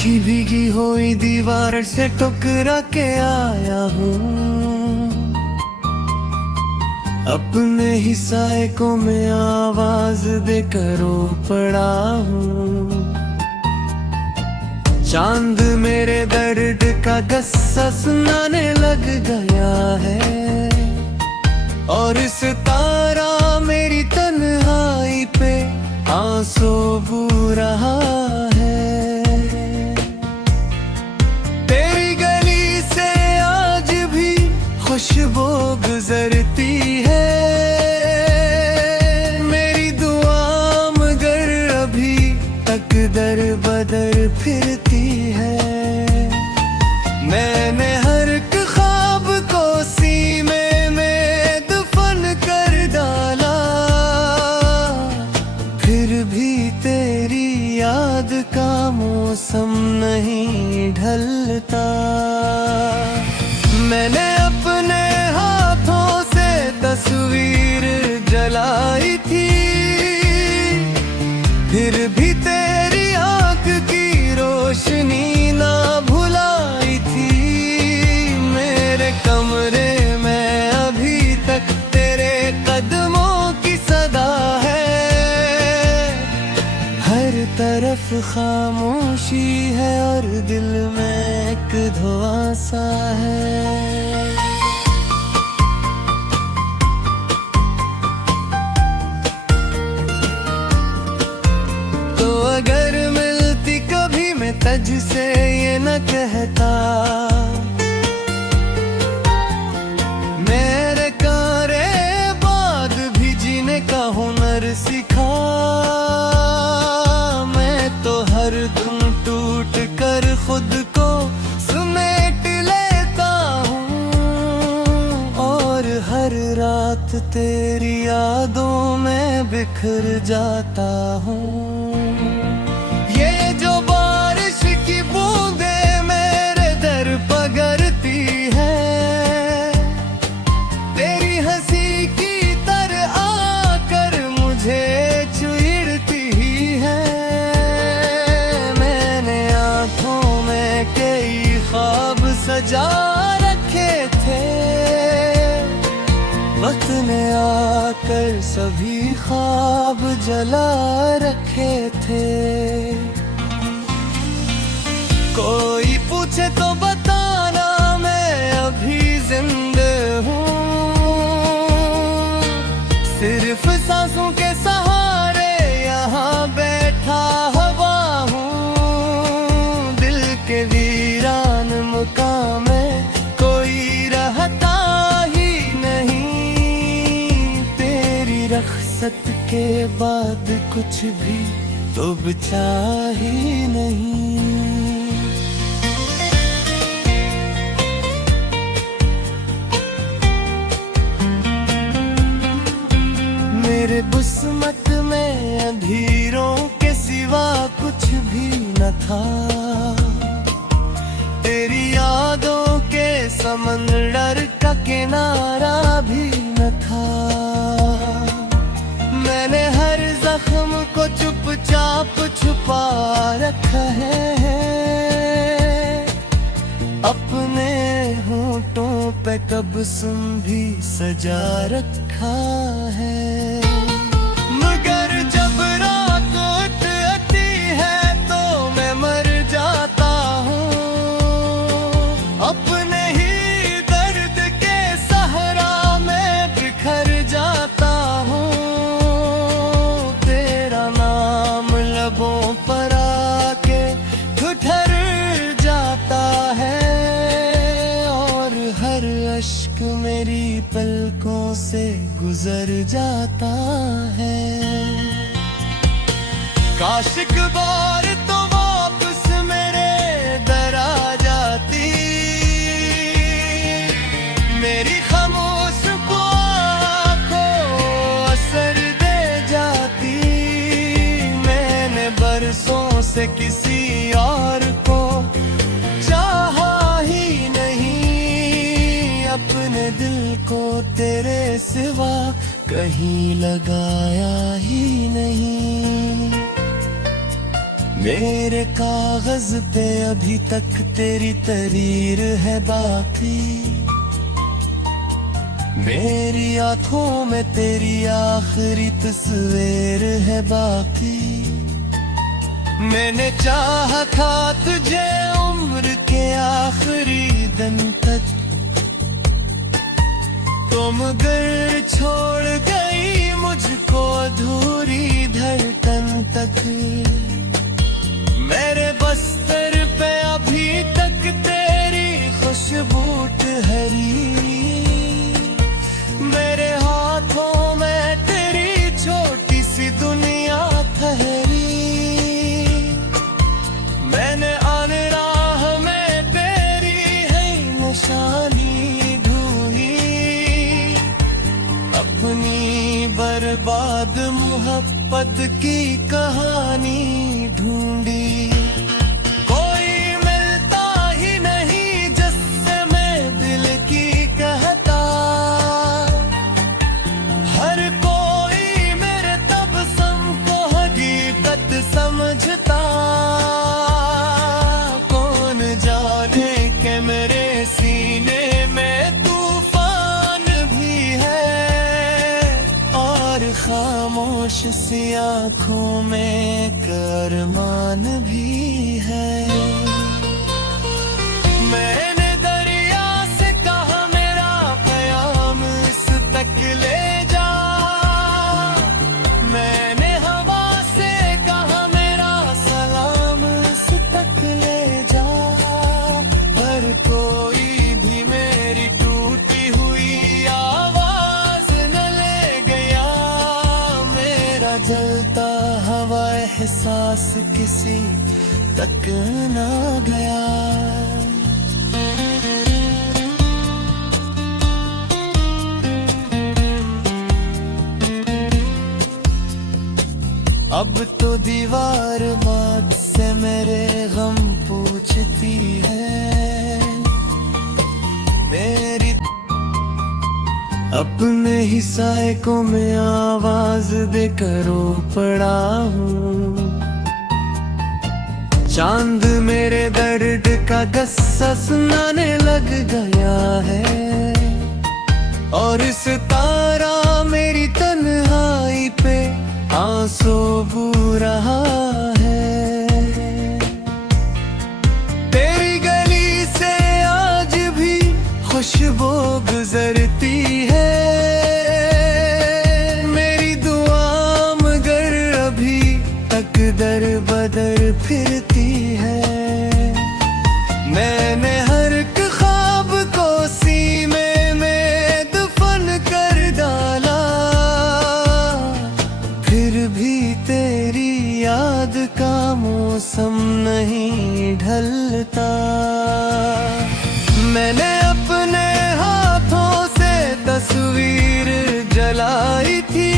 भीगी भीगी हुई दीवार से टकरा के आया हूँ, अपने ही साए को मैं आवाज देकर रो पड़ा हूँ। चांद मेरे दर्द का गस्सा सुनाने लग गया है, और सितारा मेरी तन्हाई पे आंसू बू रहा है। तेरी गली से आज भी खुशबू गुजरती है, मेरी दुआ मगर अभी तक दर बदर फिरती है। मैंने हर एक ख्वाब को सीने में दफन कर डाला, फिर भी तेरी याद का मौसम नहीं ढलता। मैंने अपने हाथों से तस्वीर जलाई थी, फिर भी तेरी आंख की रोशनी ना भुलाई थी। मेरे कमरे में अभी तक तेरे कदमों की सदा है, हर तरफ खामोशी है और दिल में एक धुआं सा है। तो अगर मिलती कभी मैं तुझसे ये न कहता, मेरे कारे बाद भी जीने का हुनर सिखा। मैं तो हर दम टूट कर खुद को समेट लेता हूँ, और हर रात तेरी यादों में बिखर जाता हूँ। ये जो बारिश की बूंदे मेरे दर पगरती है, तेरी हंसी की तरह आकर मुझे छेड़ती ही है। मैंने आंखों में कई ख्वाब सजा रखे थे, वक्त ने आकर सभी ख्वाब जला रखे थे। कोई पूछे तो बताना मैं अभी जिंदा हूँ, सिर्फ सांसों के सहारे यहाँ बैठा हुआ हूँ। दिल के वीरान मुकाम में कोई रहता ही नहीं, तेरी रख्सत के बाद कुछ भी तो बचा ही नहीं। मेरे किस्मत में अंधेरों के सिवा कुछ भी न था, तेरी यादों के समंदर का किनारा भी न था। मैंने हर जख्म को चुपचाप छुपा रखा है, अपने होंठों पे तबस्सुम भी सजा रखा है। मगर जब रात आती है तो मैं मर जाता हूँ, अपने ही दर्द के सहरा में बिखर जाता हूँ। तेरा नाम लबों पर आके ठुठर जाता है, हर अश्क मेरी पलकों से गुजर जाता है। काश एक बार तो वापस मेरे दर आ जाती, मेरी खामोश को आँखों असर दे जाती। मैंने बरसों से किसी और को अपने दिल को तेरे सिवा कहीं लगाया ही नहीं। मेरे कागज पे अभी तक तेरी तरीर है बाकी, मेरी आंखों में तेरी आखिरी तस्वीर है बाकी। मैंने चाहा था तुझे उम्र के आखिरी दिन तक, तुम मगर छोड़ गई मुझको अधूरी धड़कन तक। मेरे बस्तर पे अभी तक तेरी खुशबू ठहरी, मेरे हाथों में तेरी छोटी सी दुनिया ठहरी। मैंने आने राह में तेरी है निशानी ढूंढी, अपनी बर्बाद मोहब्बत की कहानी ढूंढी। कोई मिलता ही नहीं जिससे मैं दिल की कहता, हर कोई मेरे तबस्सुम को हकीकत समझता। कौन जाने के मेरे सीने में तूफान भी है, और खामोश सी आँखों में करमान भी है। मैंने दरिया से कहा मेरा क़याम इस तक ले जा, मैंने हवा से कहा मेरा सलाम इस तक ले जा। पर कोई भी मेरी टूटी हुई आवाज न ले गया, मेरा जलता हवा एहसास किसी तक न गया। अब तो दीवार बात से मेरे गम पूछती है, मेरी अपने ही साए को मैं आवाज देकर रो पड़ा हूँ। चांद मेरे दर्द का गस्सा सुनाने लग गया है, और इस तारा मेरी तन्हाई पे आंसू बू रहा है। तेरी गली से आज भी खुशबू गुजरती है, मेरी दुआ मगर अभी तक दर बदर फिरती है। मैंने हर एक ख्वाब को सीने में दफन कर डाला, फिर भी तेरी याद का मौसम नहीं ढलता। मैंने अपने हाथों से तस्वीर जलाई थी,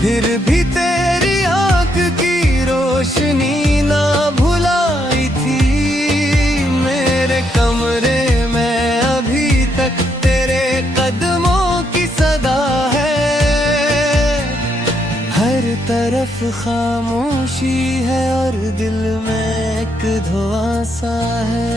फिर भी तेरी आंख की रोशनी ना भुलाई थी। मेरे कमरे में अभी तक तेरे कदमों की सदा है, हर तरफ खामोशी है और दिल में एक धुआं सा है।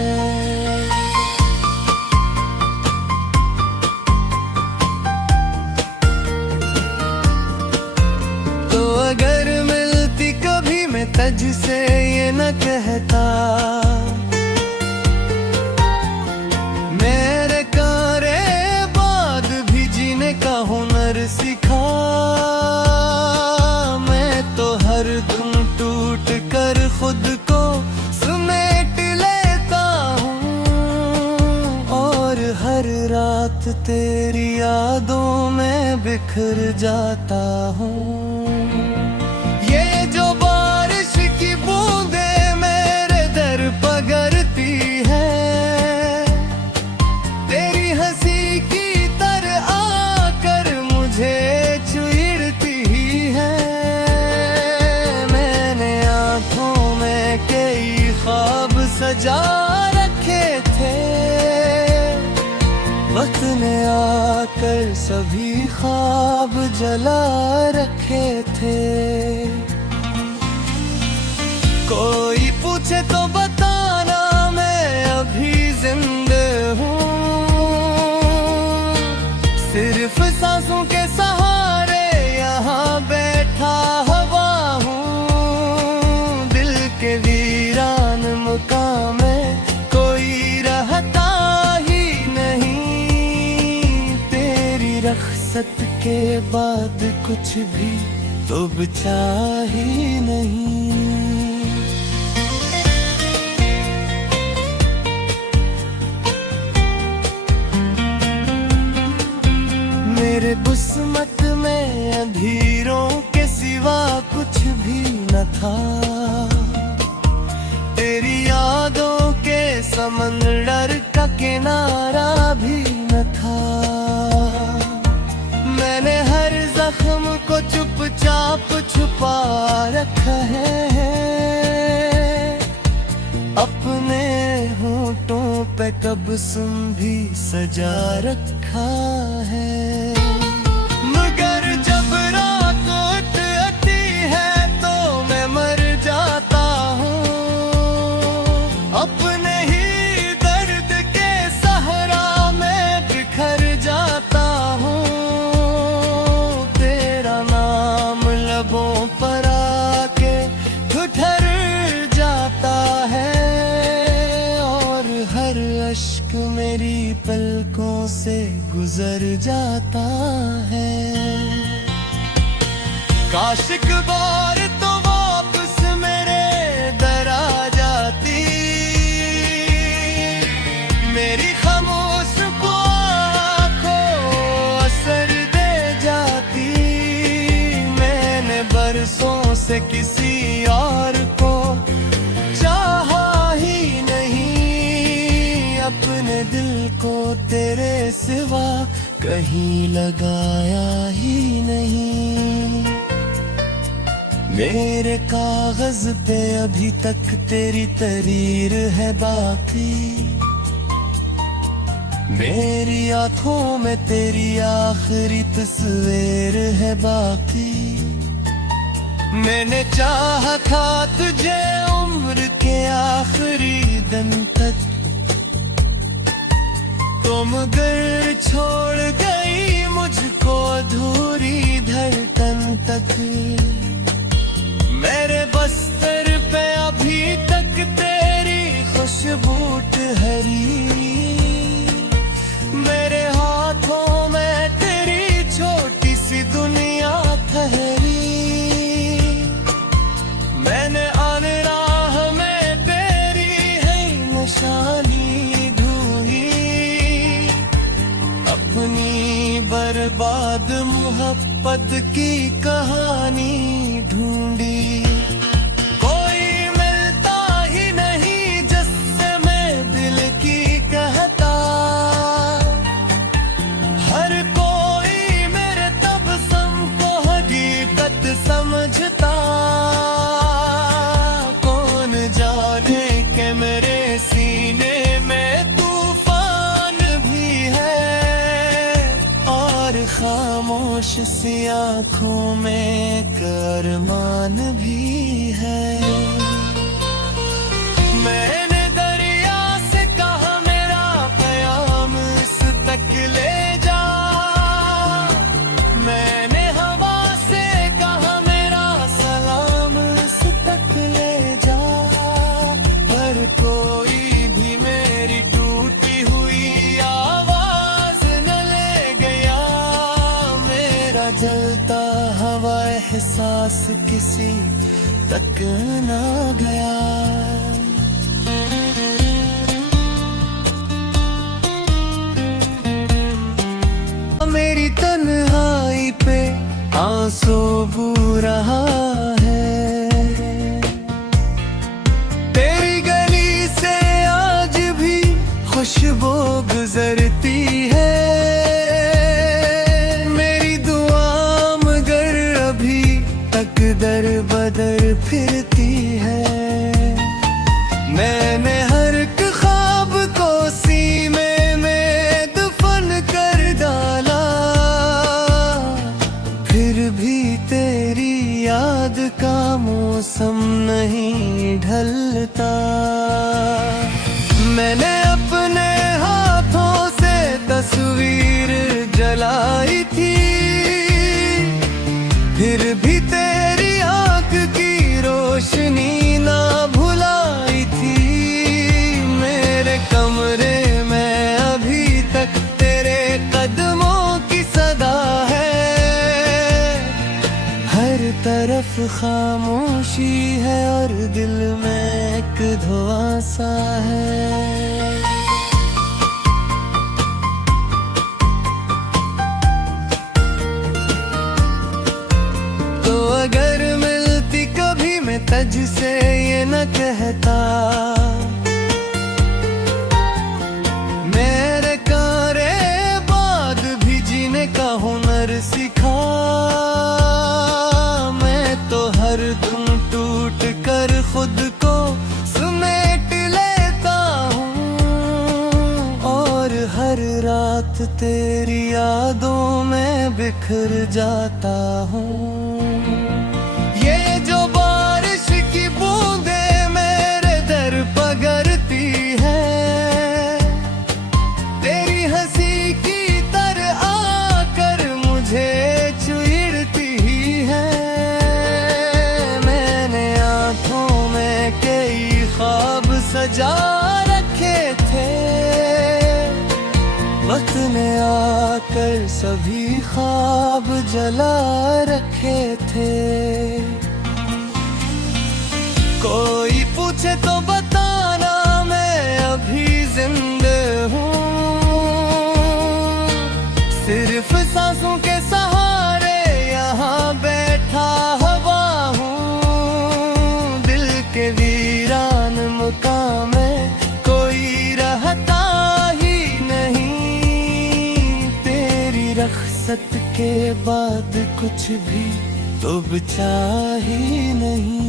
तो अगर मिलती कभी मैं तुझसे ये न कहता, मेरे कारे बाद भी जीने का हुनर सिखा। मैं तो हर दम टूट कर खुद को समेट लेता हूँ, और हर रात तेरी यादों में बिखर जाता हूँ। ये जो बारिश की बूंदें मेरे दर पगरती है, तेरी हंसी की तरह आकर मुझे छेड़ती ही है। मैंने आंखों में कई ख्वाब सजा रखे थे, वक्त ने आकर सभी ख्वाब जला रखे थे। कोई पूछे तो बताना मैं अभी जिंदा हूँ, सिर्फ सांसों के सहारे यहाँ बैठा हुआ हूँ। दिल के वीरान मुकाम में कोई रहता ही नहीं, तेरी रखसत के बाद कुछ भी तो बचा ही नहीं। मेरे किस्मत में अंधेरों के सिवा कुछ भी न था, तेरी यादों के समंदर का किनारा भी न था। मैंने हर जख्म को चुपचाप छुपा रखा है, अपने होंठों पे तबस्सुम भी सजा रखा है। मगर जब रात आती है तो मैं मर जाता हूँ, अपने ही दर्द के सहरा में बिखर जाता हूँ। तेरा नाम लबों पर आके ठुठर जाता है, और हर अश्क मेरी पलकों से गुजर जाता है। काश एक बार तो वापस मेरे दर आ जाती, मेरी खामोश को आँखों असर दे जाती। मैंने बरसों से किसी और को चाहा ही नहीं, अपने दिल को तेरे सिवा कहीं लगाया ही नहीं। मेरे कागज पे अभी तक तेरी तरीर है बाकी, मेरी आंखों में तेरी आखिरी तस्वीर है बाकी। मैंने चाहा था तुझे उम्र के आखिरी दिन तक, तो मगर छोड़ गई मुझको अधूरी धड़कन तक। मेरे बस्तर पे अभी तक तेरी खुशबू ठहरी, मेरे हाथों में तेरी छोटी सी दुनिया ठहरी। मैंने आने राह में तेरी है निशानी ढूंढी, अपनी बर्बाद मोहब्बत की कहानी ढूंढी। कोई मिलता ही नहीं जिससे मैं दिल की कहता, हर कोई मेरे तबस्सुम को हकीकत समझता। कौन जाने के मेरे सीने में तूफान भी है, और खामोश सी आँखों में करमान भी है। मैंने दरिया से कहा मेरा क़याम इस तक ले जा, मैंने हवा से कहा मेरा सलाम इस तक ले जा। पर कोई भी मेरी टूटी हुई आवाज न ले गया, मेरा जलता हवा एहसास किसी तक न गया। मेरी तन्हाई पे आंसू बू रहा है, तेरी गली से आज भी खुशबू गुजरती है। मेरी दुआ मगर अभी तक दर बदर फिरती है। मैंने हर एक ख्वाब को सीने में दफन कर डाला, फिर भी तेरी याद मौसम नहीं ढलता। मैंने अपने हाथों से तस्वीर जलाई थी, फिर भी तेरी आंख की रोशनी ना भुलाई थी। मेरे कमरे में अभी तक तेरे कदमों की सदा है, हर तरफ खामोशी है और दिल में एक धुआं सा है। तो अगर मिलती कभी मैं तुझसे ये न कहता, मेरे कारे बाद भी जीने का हुनर सिखा। मैं तो हर दम टूट कर खुद को समेट लेता हूँ, और हर रात तेरी यादों में बिखर जाता हूँ। ये जो बारिश की बूंदें मेरे दर पगरती है, तेरी हंसी की तरह आकर मुझे छेड़ती है। मैंने आंखों में कई ख्वाब सजा रखे थे, वक्त ने आकर सभी ख्वाब जला रखे थे। कोई पूछे तो बताना मैं अभी जिंदा हूँ, सिर्फ सांसों के सहारे यहाँ बैठा हुआ हूँ। दिल के वीरान मुकाम में कोई रहता ही नहीं, तेरी रख्सत के बाद कुछ भी तो बचा ही नहीं।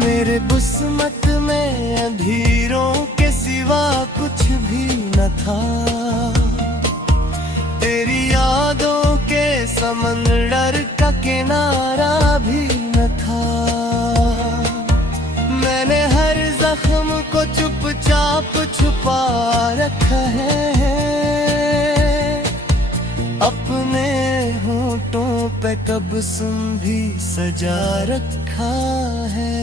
मेरे बुस्मत में अंधेरों के सिवा कुछ भी न था, तेरी यादों के समंदर का किनारा भी न था। मैंने हर जख्म को चुपचाप छुपा रखा है, अपने होंठों पे तबस्सुम भी सजा रखा है।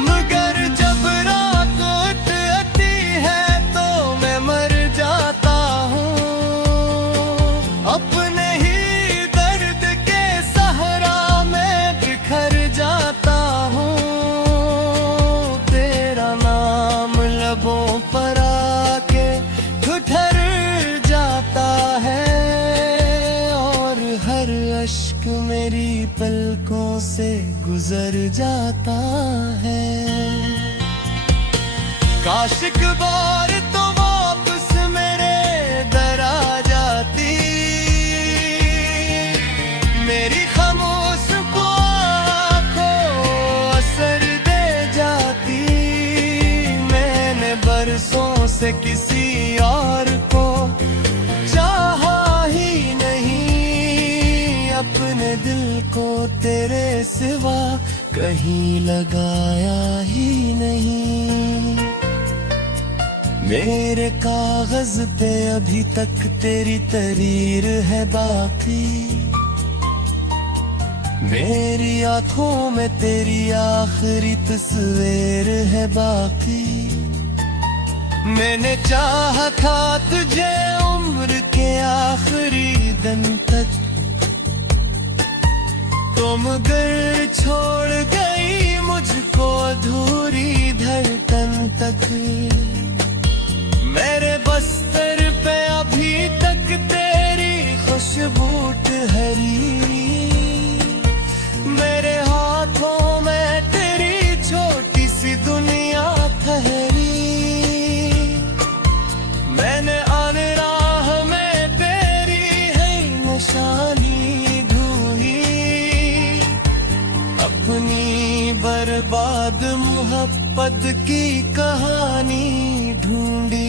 मगर जब रात उठती है तो मैं मर जाता हूँ, अपने ही दर्द के सहरा में बिखर जाता हूँ। तेरा नाम लबों पर आके ठुठर जाता है, हर अश्क मेरी पलकों से गुजर जाता है। काश एक बार तो वापस मेरे दर आ जाती, मेरी खामोश को आँखों असर दे जाती। मैंने बरसों से किसी और को चाहा ही नहीं, अपने दिल को तेरे सिवा कहीं लगाया ही नहीं। मेरे कागज पे अभी तक तेरी तरीर है बाकी, मेरी आंखों में तेरी आखिरी तस्वीर है बाकी। मैंने चाहा था तुझे उम्र के आखिरी दिन तक, तो मगर छोड़ गई मुझको अधूरी धड़कन तक। मेरे बस्तर पे अभी तक तेरी खुशबू ठहरी, मेरे हाथों में तेरी छोटी सी दुनिया ठहरी। मैंने आने राह में तेरी है निशानी ढूंढी, अपनी बर्बाद मोहब्बत की कहानी ढूंढी।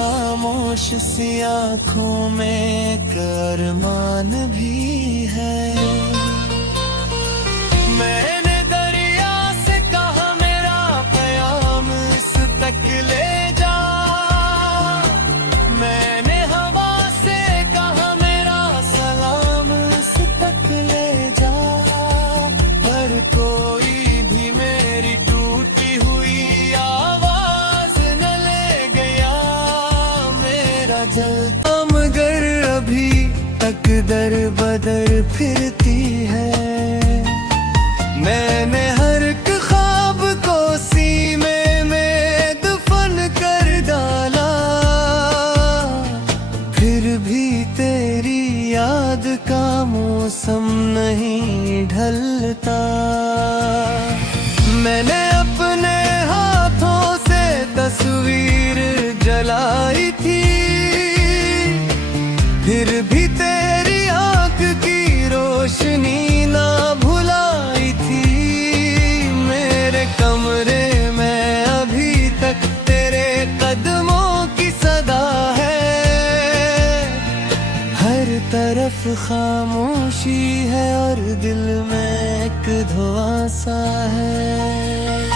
खामोश सी आंखों में एक अरमान भी है। मैंने दरिया से कहा मेरा क़याम इस तक ले जा, मैंने हवा से कहा मेरा सलाम इस तक ले जा। पर कोई भी मेरी टूटी हुई आवाज न ले गया मेरा जलता, मगर अभी तक दर बदर फिरती है। मैंने हर एक ख्वाब को सीने में दफन कर डाला, फिर भी तेरी याद का मौसम नहीं ढलता। मैंने अपने हाथों से तस्वीर जलाई थी, फिर भी तेरी आंख की रोशनी ना भुलाई थी। मेरे कमरे में अभी तक तेरे कदमों की सदा है। हर तरफ खामोशी है और दिल में एक धुआं सा है।